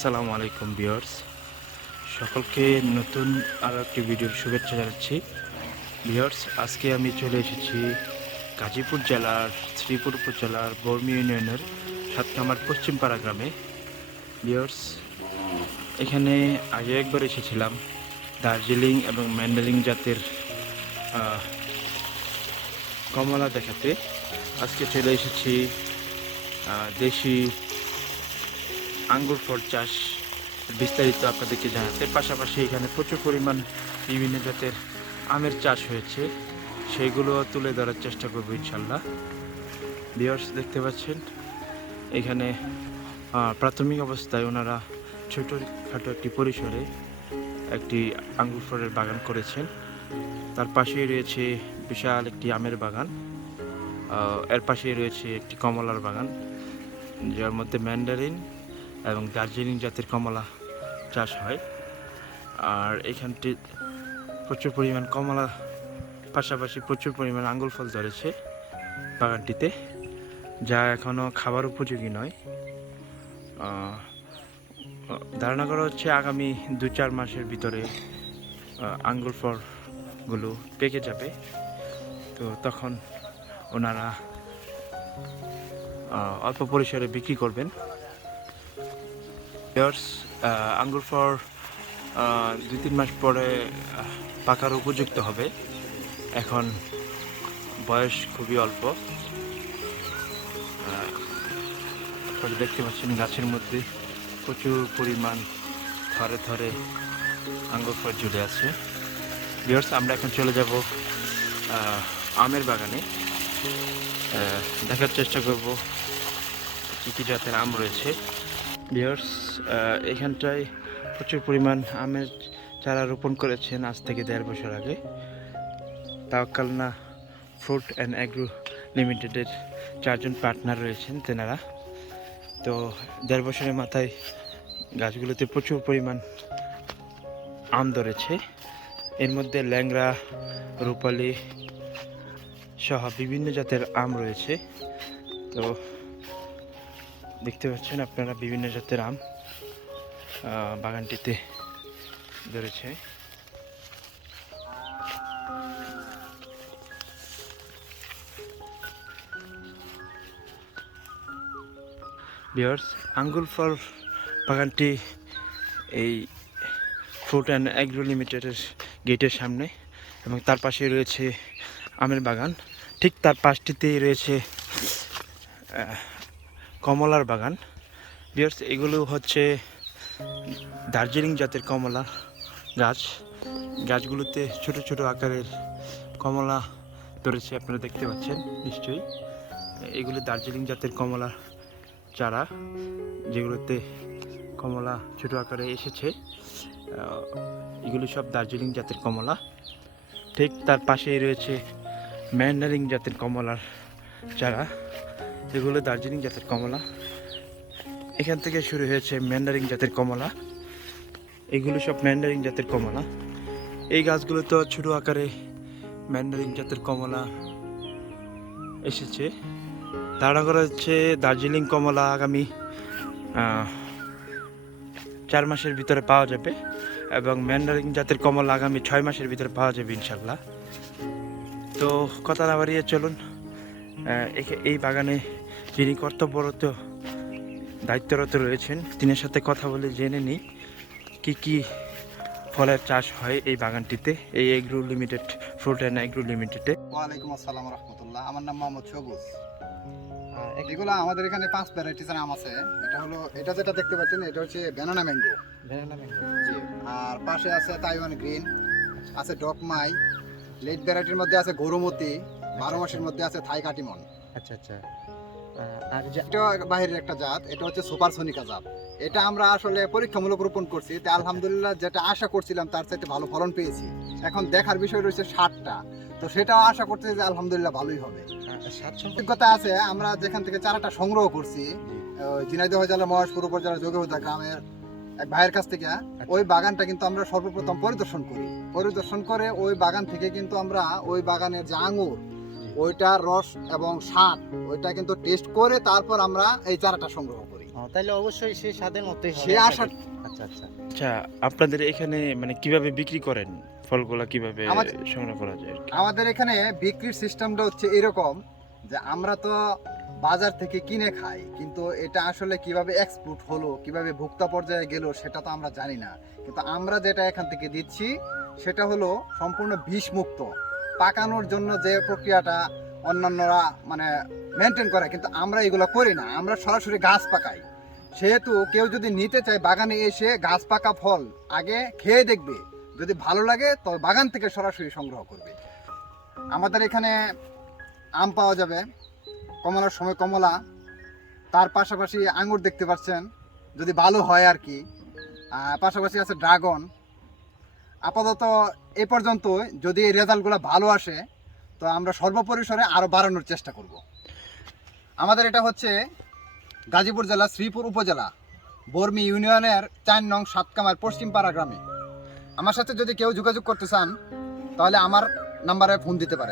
আসসালামু আলাইকুম বিয়ার্স সকলকে নতুন আরও একটি ভিডিওর শুভেচ্ছা জানাচ্ছি। বিয়ার্স আজকে আমি চলে এসেছি গাজীপুর জেলার, শ্রীপুর উপজেলার বর্মি ইউনিয়নের সাতকামার পশ্চিমপাড়া গ্রামে। বিয়ার্স এখানে আগে একবার এসেছিলাম দার্জিলিং এবং ম্যান্ডারিং জাতের কমলা দেখাতে। আজকে চলে এসেছি দেশি আঙ্গুর ফল চাষ বিস্তারিত আপনাদেরকে জানাতে, পাশাপাশি এখানে প্রচুর পরিমাণ বিভিন্ন জাতের আমের চাষ হয়েছে। সেইগুলো তুলে ধরার চেষ্টা করব ইনশাল্লাহ। বিয়ার্স দেখতে পাচ্ছেন, এখানে প্রাথমিক অবস্থায় ওনারা ছোট খাটো একটি পরিসরে একটি আঙ্গুর ফলের বাগান করেছেন। তার পাশেই রয়েছে বিশাল একটি আমের বাগান। এর পাশেই রয়েছে একটি কমলার বাগান, যার মধ্যে ম্যান্ডারিন এবং দার্জিলিং জাতের কমলা চাষ হয়। আর এখানটি প্রচুর পরিমাণ কমলা পাশাপাশি প্রচুর পরিমাণ আঙ্গুল ফল ধরেছে বাগানটিতে যা এখনও খাবার উপযোগী নয়। ধারণা করা হচ্ছে আগামী দু চার মাসের ভিতরে আহ, আঙ্গুর ফলগুলো পেকে যাবে। তো তখন ওনারা অল্প পরিসরে বিক্রি করবেন। ইয়ার্স আঙ্গুর আহ, দুই তিন মাস পরে পাকার উপযুক্ত হবে। এখন বয়স খুবই অল্প। দেখতে পাচ্ছেন গাছের মধ্যে প্রচুর পরিমাণ থরে থরে আঙ্গুর ফল ঝুলে আছে। বিয়ার্স আমরা এখন চলে যাব আমের বাগানে। দেখার চেষ্টা করব কী কী জাতের আম রয়েছে। বিয়ার্স এখানটায় প্রচুর পরিমাণ আমের চারা রোপণ করেছেন আজ থেকে দেড় বছর আগে। তাওকালনা ফ্রুট অ্যান্ড অ্যাগ্রো লিমিটেডের চারজন পার্টনার রয়েছেন তেনারা। তো দেড় বছরের মাথায় গাছগুলোতে প্রচুর পরিমাণ আম ধরেছে। এর মধ্যে ল্যাংরা রূপালি সহ বিভিন্ন জাতের আম রয়েছে। তো দেখতে পাচ্ছেন আপনারা বিভিন্ন জাতের আম বাগানটিতে ধরেছে। বিয়ার্স আঙ্গুল ফল বাগানটি এই ফ্রুট অ্যান্ড অ্যাগ্রো লিমিটেডের গেটের সামনে এবং তার পাশে রয়েছে আমের বাগান। ঠিক তার পাশটিতেই রয়েছে কমলার বাগান। বিয়ার্স এগুলো হচ্ছে দার্জিলিং জাতের কমলা গাছ। গাছগুলোতে ছোট ছোট আকারের কমলা ধরেছে, আপনারা দেখতে পাচ্ছেন নিশ্চয়ই। এগুলো দার্জিলিং জাতের কমলা চারা, যেগুলোতে কমলা ছোট আকারে এসেছে। এগুলো সব দার্জিলিং জাতের কমলা। ঠিক তার পাশেই রয়েছে ম্যান্ডারিং জাতের কমলার চারা। এগুলো দার্জিলিং জাতের কমলা। এখান থেকে শুরু হয়েছে ম্যান্ডারিং জাতের কমলা। এগুলো সব ম্যান্ডারিং জাতের কমলা। এই গাছগুলো তো ছোট আকারে ম্যান্ডারিং জাতের কমলা এসেছে। ধারণা করা হচ্ছে দার্জিলিং কমলা আগামী চার মাসের ভিতরে পাওয়া যাবে এবং ম্যান্ডারিং জাতের কমলা আগামী ছয় মাসের ভিতরে পাওয়া যাবে ইনশাল্লাহ তো কথা না বাড়িয়ে চলুন এই বাগানে যিনি কর্তব্যরত দায়িত্বরত রয়েছেন তিনের সাথে কথা বলে জেনে নিই কি কি ফলের চাষ হয় এই বাগানটিতে এই agro limited fruit and agro লিমিটেডে। ওয়ালাইকুম আসসালাম রহমতুল্লাহ। আমার নাম মোহাম্মদ সবুজ। এগুলো আমাদের এখানে পাঁচ ভ্যারাইটিস আম আছে। এটা হলো এটা যেটা দেখতে পাচ্ছেন এটা হচ্ছে ব্যানানা ম্যাঙ্গো জি আর পাশে আছে তাইওয়ান গ্রিন আছে ডকমাই লেট ভ্যারাইটির মধ্যে আছে গরুমতি বারো মাসের মধ্যে আছে থাই কাটিমন। আচ্ছা আচ্ছা। আর এটা বাইরের একটা জাত এটা হচ্ছে সুপার সোনিকা জাত। এটা আমরা আসলে পরীক্ষামূলক রোপণ করছি তা আলহামদুলিল্লাহ যেটা আশা করছিলাম তার চাইতে ভালো ফলন পেয়েছি। এখন দেখার বিষয় রয়েছে ষাটটা তো সেটাও আশা করতেছি যে আলহামদুলিল্লাহ ভালোই হবে। অভিজ্ঞতা আছে আমরা যেখান থেকে চারাটা সংগ্রহ করছি ঝিনাইদহ জেলার মহেশপুর উপজেলার গ্রামের এক ভাইয়ের কাছ থেকে ওই বাগানটা কিন্তু আমরা সর্বপ্রথম পরিদর্শন করি। পরিদর্শন করে ওই বাগান থেকে কিন্তু আমরা ওই বাগানের যে আঙুর ওইটার রস এবং স্বাদ ওইটা কিন্তু টেস্ট করে তারপর আমরা এই চারাটা সংগ্রহ করি। ও, তাইলে অবশ্যই সেই স্বাদের মতোই হবে সে আশা আচ্ছা আচ্ছা। আচ্ছা আপনাদের এখানে মানে কীভাবে বিক্রি করেন? ফলগুলা কীভাবে আমাদের- সংগ্রহ করা যায় আমাদের এখানে বিক্রির সিস্টেমটা হচ্ছে এরকম যে আমরা তো বাজার থেকে কিনে খাই কিন্তু এটা আসলে কীভাবে এক্সপোর্ট হলো কীভাবে ভোক্তা পর্যায়ে গেল সেটা তো আমরা জানি না। কিন্তু আমরা যেটা এখান থেকে দিচ্ছি সেটা হলো সম্পূর্ণ বিষ মুক্ত পাকানোর জন্য যে প্রক্রিয়াটা অন্যান্যরা মানে মেনটেন করে, কিন্তু আমরা এগুলো করি না। আমরা সরাসরি গাছ পাকাই। সেহেতু কেউ যদি নিতে চায় বাগানে এসে গাছ পাকা ফল আগে খেয়ে দেখবে। যদি ভালো লাগে তবে বাগান থেকে সরাসরি সংগ্রহ করবে। আমাদের এখানে আম পাওয়া যাবে, কমলার সময় কমলা। তার পাশাপাশি আঙুর দেখতে পাচ্ছেন। যদি ভালো হয় আর কি। পাশাপাশি আছে ড্রাগন। আপাতত এ পর্যন্ত যদি এই রেজাল্টগুলো ভালো আসে, তো আমরা সর্বপরিসরে আরও বাড়ানোর চেষ্টা করব। আমাদের এটা হচ্ছে গাজীপুর জেলা, শ্রীপুর উপজেলা, বর্মি ইউনিয়নের চার নং সাতকামার পশ্চিমপাড়া গ্রামে। আমার সাথে যদি কেউ যোগাযোগ করতে চান, তাহলে আমার নাম্বারে ফোন দিতে পারে